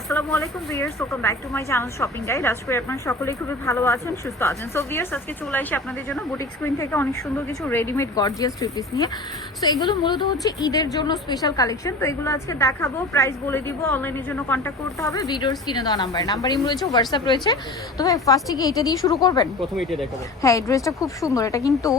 আসসালামু আলাইকুম viewers, welcome back to my channel shopping guide. আশা করি আপনারা সকলেই খুবই ভালো আছেন, সুস্থ আছেন। সো ভিউয়ার্স, আজকে চলে আসি আপনাদের জন্য বুটিক স্ক্রিন থেকে অনেক সুন্দর কিছু রেডিমেড গর্জিয়াস থ্রি পিস নিয়ে। সো এগুলো মূলত হচ্ছে ঈদের জন্য স্পেশাল কালেকশন। তো এগুলো আজকে দেখাবো, প্রাইস বলে দিব। অনলাইনের জন্য কন্ট্যাক্ট করতে হবে ভিডিওর স্ক্রিনে দেওয়া নাম্বার ইম রয়েছে, হোয়াটসঅ্যাপ রয়েছে। তো ভাই ফার্স্টে কি এটা দিয়ে শুরু করবেন? প্রথমে এটা দেখাবো। হ্যাঁ, এই ড্রেসটা খুব সুন্দর। এটা কিন্তু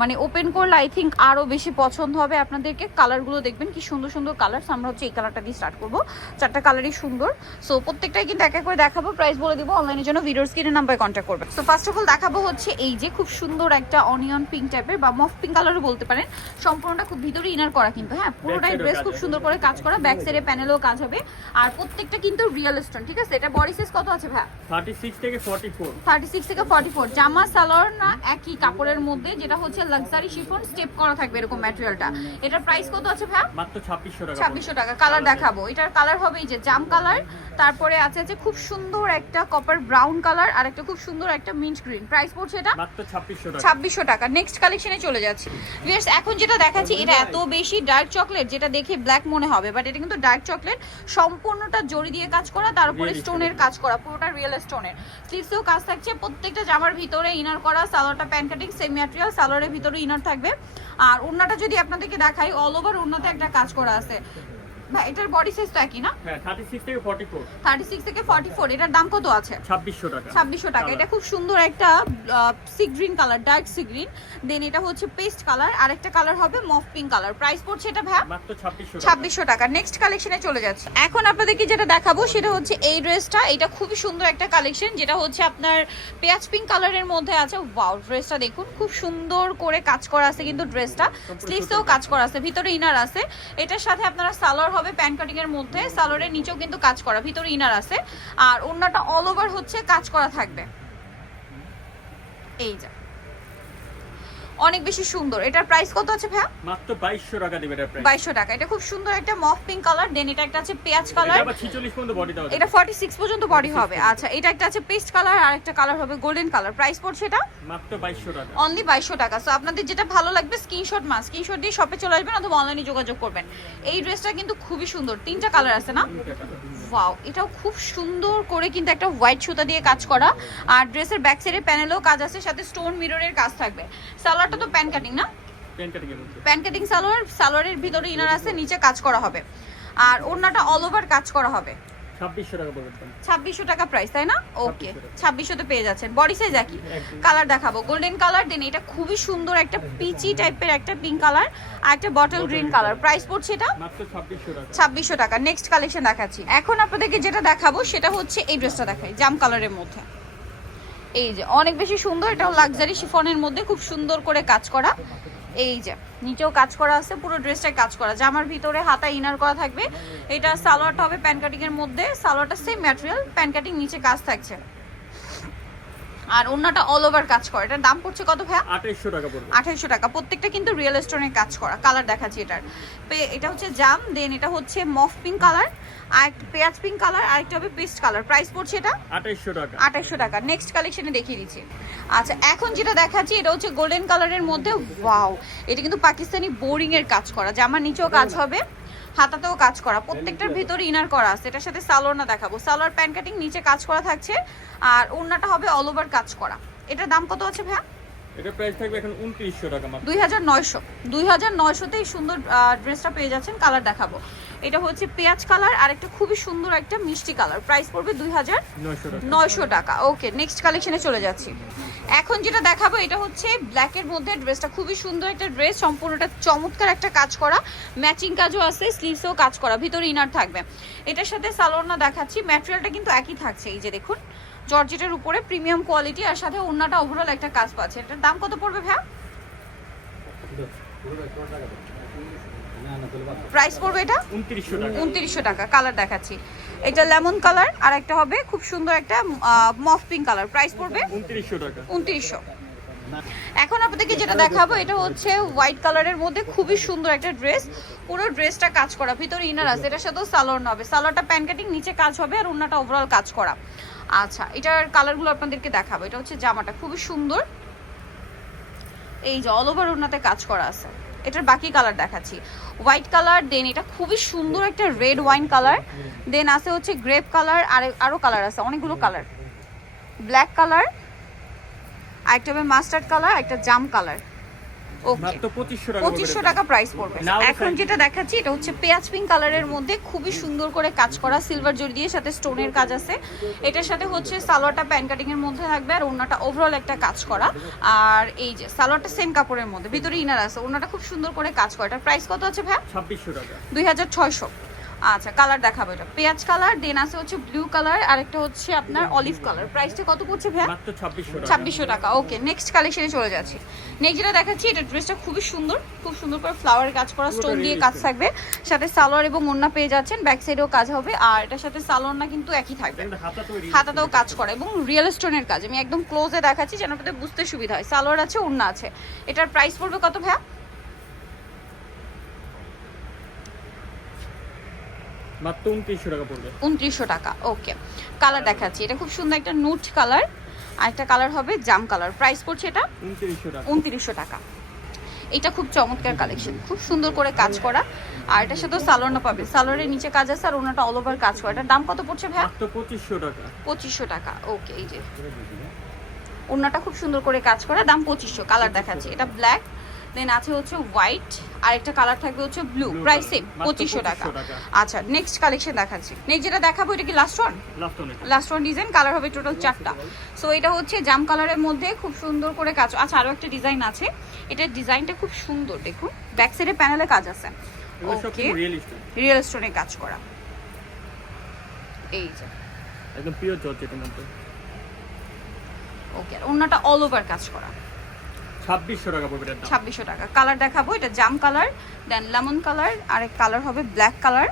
মানে ওপেন করলে আই থিঙ্ক আরো বেশি পছন্দ হবে আপনাদেরকে। কালারগুলো দেখবেন কি সুন্দর সুন্দর কালার। আমরা হচ্ছে এই কালারটা দিয়ে স্টার্ট করবো। চারটা কালারই সুন্দর। সো প্রত্যেকটাই কিন্তু এক এক করে দেখাবো, প্রাইস বলে দিব। অনলাইনের জন্য ভিডিওর স্ক্রিনে নাম্বারে কন্ট্যাক্ট করবেন। সো ফার্স্ট অফ অল দেখাবো হচ্ছে এই যে খুব সুন্দর একটা অনিয়ন পিঙ্ক টাইপের বা মফ পিঙ্ক কালারও বলতে পারেন। সম্পূর্ণটা খুব ভিতরে ইনার করা কিন্তু, হ্যাঁ পুরোটাই ড্রেস খুব সুন্দর করে কাজ করা। ব্যাক সাইডে প্যানেলও কাজ হবে আর প্রত্যেকটা কিন্তু রিয়েল স্টোন। ঠিক আছে, এটা বডি সাইজ কত আছে ভাই? 36 থেকে 44। 36 থেকে 44। জামা সালোয়ার না একই কাপড়ের মধ্যে, যেটা হচ্ছে লাক্সারি শিফন স্টেপ করা থাকবে এরকম ম্যাটেরিয়ালটা। এটার প্রাইস কত আছে ভাই? মাত্র 2600 টাকা। 2600 টাকা। কালার দেখাবো। এটার কালার হবে এই যে জাম কালার, তারপরে আছে যে খুব সুন্দর একটা কপার ব্রাউন কালার আর একটা খুব সুন্দর একটা মিন্ট গ্রিন। প্রাইস পড়ছে এটা মাত্র 2600 টাকা। 2600 টাকা। নেক্সট কালেকশনে চলে যাচ্ছি ভিউয়ার্স। এখন যেটা দেখাচ্ছি এটা এত বেশি ডার্ক চকলেট, যেটা দেখে ব্ল্যাক মনে হবে, বাট এটা কিন্তু ডার্ক চকলেট। সম্পূর্ণটা জড়ি দিয়ে কাজ করা, তার উপরে স্টোনের কাজ করা, পুরোটা রিয়েল স্টোনের। স্লিভসেও কাজ থাকছে, প্রত্যেকটা জামার ভিতরে ইনার করা। সালোয়ারটা প্যান্ট কাটিং সেম ম্যাটেরিয়াল, সালোয়ারের ভিতরে ইনার থাকবে। আর ওড়নাটা যদি আপনাদেরকে দেখাই, অল ওভার ওড়নাতে একটা কাজ করা আছে। ভাই এটার বডি সাইজ তো একই না? হ্যাঁ 36 থেকে 44। 36 থেকে 44। এটার দাম কত আছে? 2600 টাকা। 2600 টাকা। এটা খুব সুন্দর একটা sea green colour, dark sea green. Then এটা হচ্ছে পেস্ট কালার, আরেকটা কালার হবে মফ পিঙ্ক কালার। প্রাইস পড়ছে এটা ভাই মাত্র 2600 টাকা। 2600 টাকা। নেক্সট কালেকশনে চলে যাচ্ছে। এখন আপনাদেরকে যেটা দেখাবো সেটা হচ্ছে এই ড্রেসটা। এটা খুবই সুন্দর একটা কালেকশন, যেটা হচ্ছে আপনার পেঁয়াজ পিঙ্ক কালারের মধ্যে আছে। ওয়াও, ড্রেসটা দেখুন খুব সুন্দর করে কাজ করা আছে কিন্তু ড্রেসটা। স্লিভসেও কাজ করা আছে, ভিতরে ইনার আছে। এটার সাথে আপনারা সালোয়ার হবে প্যান্ট কাটিং এর মধ্যে, সালোয়ারের নিচেও কিন্তু কাজ করা, ভিতরে ইনার আছে। আর ওড়নাটা অল ওভার হচ্ছে কাজ করা থাকবে। এই যে অনেক বেশি সুন্দর। এটার প্রাইস কত আছে ভাই? মাত্র 2200 টাকা দিবেন এর প্রাইস। 2200 টাকা। এটা খুব সুন্দর একটা মফ পিঙ্ক কালার। দেন এটা একটা আছে পেঁয়াজ কালার, এটা আবার 46 পর্যন্ত বডি দাও। এটা 46 পর্যন্ত বডি হবে। আচ্ছা, এটা একটা আছে পেস্ট কালার আর একটা কালার হবে গোল্ডেন কালার। প্রাইস পড়ছে এটা মাত্র 2200 টাকা। অনলি 2200 টাকা। সো আপনাদের যেটা ভালো লাগবে স্ক্রিনশট দিয়ে শপে চলে আসবেন অথবা অনলাইনে যোগাযোগ করবেন। এই ড্রেসটা কিন্তু খুবই সুন্দর, তিনটা কালার আছে না? ওয়াও, এটাও খুব সুন্দর করে কিন্তু একটা হোয়াইট সুতা দিয়ে কাজ করা। আর ড্রেসের ব্যাক সাইডে প্যানেলেও কাজ আছে, সাথে স্টোন মিররের কাজ থাকবে। সালোয়ারটা তো প্যান্ট কাটিং না? প্যান্ট কাটিং এর মধ্যে। প্যান্ট কাটিং সালোয়ার, সালোয়ারের ভিতরে ইনার আছে, নিচে কাজ করা হবে। আর ওড়নাটা অল ওভার কাজ করা হবে। 2600 টাকা পড়বে। 2600 টাকা প্রাইস, তাই না? ওকে, 2600 তে পেয়ে যাচ্ছেন। বডি সাইজ একই। কালার দেখাবো গোল্ডেন কালার। দেন এটা খুবই সুন্দর একটা পিচি টাইপের একটা পিঙ্ক কালার আর একটা বটল গ্রিন কালার। প্রাইস পড়ছে এটা মাত্র 2600 টাকা। 2600 টাকা। নেক্সট কালেকশন দেখাচ্ছি। এখন আপনাদেরকে যেটা দেখাবো সেটা হচ্ছে এই ড্রেসটা দেখাই, জাম কালারের মধ্যে। এই যে অনেক বেশি সুন্দর, এটাও লাক্সারি শিফনের মধ্যে খুব সুন্দর করে কাজ করা। এই যে নিচেও কাজ করা আছে, পুরো ড্রেসটাই কাজ করা। জামার ভিতরে হাতা ইনার করা থাকবে। এটা সালোয়ারটা হবে প্যান্ট কাটিং এর মধ্যে, সালোয়ারটা সেম ম্যাটেরিয়াল, প্যান্ট কাটিং নিচে কাজ থাকছে। আর ওড়নাটা অল ওভার কাজ করা। এটার দাম পড়ছে কত ভাই? 2800 টাকা পড়বে। 2800 টাকা। প্রত্যেকটা কিন্তু রিয়েল স্টোনের কাজ করা। কালার দেখাচ্ছি এটার। এটা হচ্ছে জাম, দেন এটা হচ্ছে মফ পিঙ্ক কালার, আর একটা পেঁয়াজ পিঙ্ক কালার, আর একটা হবে পেস্ট কালার। প্রাইস পড়ছে এটা 2800 টাকা। 2800 টাকা। নেক্সট কালেকশনে দেখিয়ে দিচ্ছি। আচ্ছা, এখন যেটা দেখাচ্ছি এটা হচ্ছে গোল্ডেন কালারের মধ্যে। ওয়াও, এটা কিন্তু পাকিস্তানি বোরিং এর কাজ করা। জামার নিচেও কাজ হবে, হাতাতেও কাজ করা, প্রত্যেকটার ভিতরে ইনার করা আছে। এটার সাথে সালোয়ার না দেখাবো, সালোয়ার প্যান্ট কাটিং, নিচে কাজ করা থাকছে। আর ওড়নাটা হবে অল ওভার কাজ করা। এটার দাম কত আছে ভাই? এটা প্রাইস থাকবে এখন 2900 টাকা মাত্র। 2900 তে এই সুন্দর ড্রেসটা পেয়ে যাচ্ছেন। কালার দেখাবো। এটা হচ্ছে পেঁয়াজ কালার আর একটা খুবই সুন্দর একটা মিষ্টি কালার। প্রাইস পড়বে 2900 টাকা। ওকে, নেক্সট কালেকশনে চলে যাচ্ছি। এখন যেটা দেখাবো এটা হচ্ছে ব্ল্যাকের মধ্যে। ড্রেসটা খুবই সুন্দর একটা ড্রেস, সম্পূর্ণটা চমৎকার একটা কাজ করা, ম্যাচিং কাজও আছে, স্লিভসেও কাজ করা, ভিতরে ইনার থাকবে। এটার সাথে সালোয়ার না দেখাচ্ছি, ম্যাটেরিয়ালটা কিন্তু একই থাকছে। এই যে দেখুন, জর্জেটের উপরে প্রিমিয়াম কোয়ালিটি, আর সাথে ওড়নাটা ওভারঅল একটা কাজ পাচ্ছে। এটার দাম কত পড়বে ভাই? প্রাইস পড়বে এটা 2900 টাকা। 2900 টাকা। কালার দেখাচ্ছি, এটা লেমন কালার আর একটা হবে খুব সুন্দর একটা মফ পিঙ্ক কালার। প্রাইস পড়বে 2900 টাকা। 2900। এখন আপনাদেরকে যেটা দেখাবো এটা হচ্ছে হোয়াইট কালারের মধ্যে খুবই সুন্দর একটা ড্রেস, পুরো ড্রেসটা কাজ করা, ভিতরে ইনার আছে। এটার সাথেও সালোয়ার হবে, সালোয়ারটা প্যান্ট কাটিং, নিচে কাজ হবে, আর ওড়নাটা ওভারঅল কাজ করা। আচ্ছা, এটার কালারগুলো আপনাদেরকে দেখাবো। এটা হচ্ছে জামাটা খুবই সুন্দর, এই যে অল ওভার ওড়নাতে কাজ করা আছে। এটার বাকি কালার দেখাচ্ছি। হোয়াইট কালার, দেন এটা খুবই সুন্দর একটা রেড ওয়াইন কালার, দেন আছে হচ্ছে গ্রেপ কালার, আর আরও কালার আছে, অনেকগুলো কালার, ব্ল্যাক কালার, আরেকটা হবে মাস্টার্ড কালার, একটা জাম কালার। ওকে, মাত্র 2500 টাকা 2500 টাকা প্রাইস পড়বে। নাও এখন দেখাই। যেটা দেখাচ্ছি এটা হচ্ছে পেঁয়াজ পিঙ্ক কালারের মধ্যে খুবই সুন্দর করে কাজ করা, সিলভার জরি দিয়ে, সাথে স্টোনের কাজ আছে। এটার সাথে হচ্ছে সালোয়ারটা প্যান কাটিং এর মধ্যে থাকবে, আর ওড়নাটা ওভারঅল একটা কাজ করা। আর এই যে সালোয়ারটা সেম কাপড়ের মধ্যে, ভিতরে ইনার আছে, ওড়নাটা খুব সুন্দর করে কাজ করা। এটার প্রাইস কত আছে ভাই? 2600 টাকা। 2600। আচ্ছা, কালার দেখাবো। এটা পেঁয়াজ কালার, দেন আছে হচ্ছে ব্লু কালার, আর একটা হচ্ছে আপনার অলিভ কালার। প্রাইসটা কত পড়ছে ভাই? মাত্র 2600 টাকা। 2600 টাকা। ওকে, নেক্সট কালেকশনে চলে যাচ্ছি। নেক্সট যেটা দেখাচ্ছি, এটা ড্রেসটা খুবই সুন্দর, খুব সুন্দর করে ফ্লাওয়ারের কাজ করা, স্টোন দিয়ে কাজ থাকবে, সাথে সালোয়ার এবং ওড়না পেয়ে যাচ্ছেন, ব্যাক সাইডেও কাজ হবে, আর এটার সাথে সালোয়ার না কিন্তু একই থাকবে, এটা হাতা তৈরি। হাতাতেও কাজ করা এবং রিয়েল স্টোনের কাজ। আমি একদম ক্লোজে দেখাচ্ছি যেন আপনাদের বুঝতে সুবিধা হয়। সালোয়ার আছে, ওড়না আছে। এটার প্রাইস পড়বে কত ভাইয়া? মাত্র 2900 টাকা পড়বে। 2900 টাকা। ওকে, কালার দেখাচ্ছি। এটা খুব সুন্দর একটা নুট কালার, আর একটা কালার হবে জাম কালার। প্রাইস পড়ছে এটা 2900 টাকা। 2900 টাকা। এটা খুব চমৎকার কালেকশন, খুব সুন্দর করে কাজ করা, আর এটার সাথেও সালোয়ার পাবে, সালোয়ারের নিচে কাজ আছে, আর ওনাটা অল ওভার কাজ করা। এটার দাম কত পড়ছে ভাই? মাত্র 2500 টাকা। 2500 টাকা। ওকে, এই যে ওনাটা খুব সুন্দর করে কাজ করা, দাম 2500। কালার দেখাচ্ছি, এটা ব্ল্যাক, দেন আছে হচ্ছে হোয়াইট, আর একটা কালার থাকবে হচ্ছে ব্লু। প্রাইস সেম, 2500 টাকা। আচ্ছা, নেক্সট কালেকশন দেখাচ্ছি। নেক্সট যেটা দেখাবো, এটা কি last one? Last one design. Colour হবে টোটাল 4টা। সো এটা হচ্ছে জাম কালারের মধ্যে খুব সুন্দর করে কাজ। আচ্ছা, আরও একটা ডিজাইন আছে, এটার ডিজাইনটা খুব সুন্দর, দেখুন ব্যাক সাইডে প্যানেলে কাজ আছে। ওকে, রিয়েল স্টোনে কাজ করা, এই যে একদম পিওর জর্জেটের মধ্যে। ওকে, ওন্নাটা অল ওভার কাজ করা। 2600 টাকা পড়বে এর দাম। 2600 টাকা। কালার দেখাবো, এটা জাম কালার, দেন লেমন কালার, আরেক কালার হবে ব্ল্যাক কালার,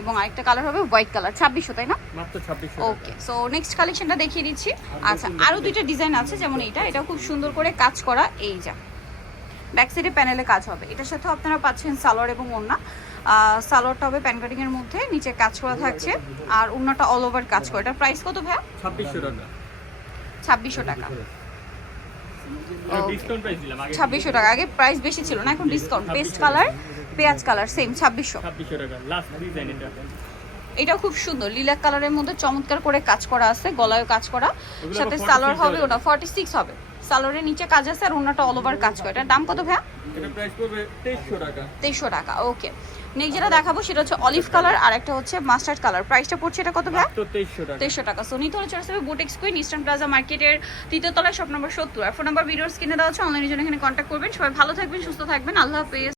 এবং আরেকটা কালার হবে হোয়াইট কালার। 2600, তাই না? মাত্র 2600 ওকে, সো নেক্সট কালেকশনটা দেখিয়ে দিচ্ছি। আচ্ছা, আরো দুইটা ডিজাইন আছে, যেমন এটা খুব সুন্দর করে কাজ করা, এই যা ব্যাক সাইডে প্যানেলে কাজ হবে। এটার সাথে আপনারা পাচ্ছেন সালোয়ার এবং ওড়না। সালোয়ারটা হবে প্যান কাটিং এর মধ্যে, নিচে কাজ করা থাকছে, আর ওড়নাটা অল ওভার কাজ করা। এটার প্রাইস কত ভাই? 2600 টাকা। 2600 টাকা। ডিসকাউন্ট প্রাইস দিলাম আগে। 2600 টাকা। আগে প্রাইস বেশি ছিল না, এখন ডিসকাউন্ট। পেস্ট কালার, পেঁয়াজ কালার, সেম 2600। 2600 টাকা লাস্ট ডিজাইন এটা। এটা খুব সুন্দর লিলাক কালারের মধ্যে চমৎকার করে কাজ করা আছে, গলায়ও কাজ করা, সাথে সালোয়ার হবে, ওটা 46 হবে। সালোয়ারের নিচে কাজ আছে, আর ওনাটা অল ওভার কাজ করা। এটার দাম কত ভাইয়া? এটা প্রাইস পড়বে 2300 টাকা। 2300 টাকা। ওকে, নেক্সট যেটা দেখাবো সেটা হচ্ছে অলিভ কালার, আর একটা হচ্ছে মাস্টার্ড কালার। প্রাইসটা পড়ছে এটা কত ভাইয়া? মাত্র 2300 টাকা। 2300 টাকা। সো নিতে হলে চলে আসবে বুটিক্স কুইন, ইস্টার্ন প্লাজা মার্কেটের 3য় তলায়, শপ নম্বর 70। আর ফোন নাম্বার ভিডিওর স্ক্রিনে দেওয়া আছে, অনলাইনের জন্য এখানে কন্ট্যাক্ট করবেন। সবাই ভালো থাকবেন, সুস্থ থাকবেন, আল্লাহ হাফেজ।